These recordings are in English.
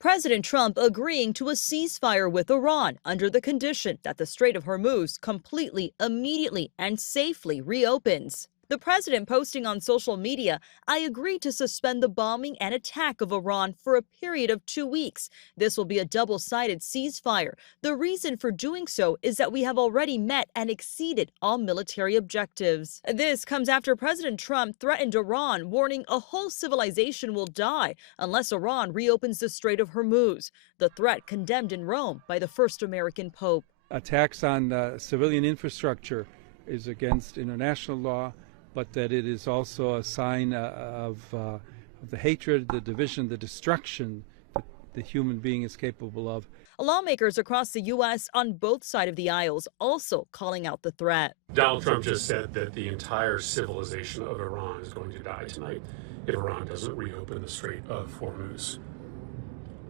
President Trump agreeing to a ceasefire with Iran under the condition that the Strait of Hormuz completely, immediately, and safely reopens. The president posting on social media, I agree to suspend the bombing and attack of Iran for a period of 2 weeks. This will be a double-sided ceasefire. The reason for doing so is that we have already met and exceeded all military objectives. This comes after President Trump threatened Iran, warning a whole civilization will die unless Iran reopens the Strait of Hormuz. The threat condemned in Rome by the first American pope. Attacks on civilian infrastructure is against international law, but that it is also a sign of the hatred, the division, the destruction that the human being is capable of. Lawmakers across the U.S. on both sides of the aisles also calling out the threat. Donald Trump just said that the entire civilization of Iran is going to die tonight if Iran doesn't reopen the Strait of Hormuz.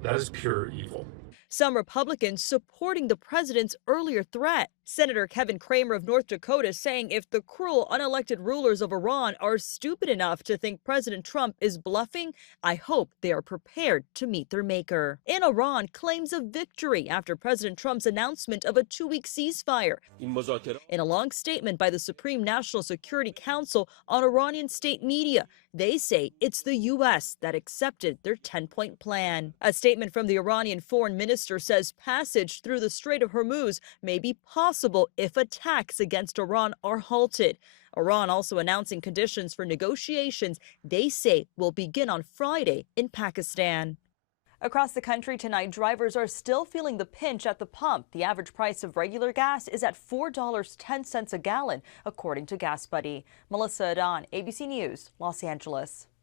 That is pure evil. Some Republicans supporting the president's earlier threat. Senator Kevin Cramer of North Dakota saying if the cruel, unelected rulers of Iran are stupid enough to think President Trump is bluffing, I hope they are prepared to meet their maker. And Iran claims a victory after President Trump's announcement of a 2-week ceasefire. In a long statement by the Supreme National Security Council on Iranian state media, they say it's the U.S. that accepted their 10-point plan. A statement from the Iranian foreign minister says passage through the Strait of Hormuz may be possible if attacks against Iran are halted. Iran also announcing conditions for negotiations they say will begin on Friday in Pakistan. Across the country tonight, drivers are still feeling the pinch at the pump. The average price of regular gas is at $4.10 a gallon, according to Gas Buddy. Melissa Adon, ABC News, Los Angeles.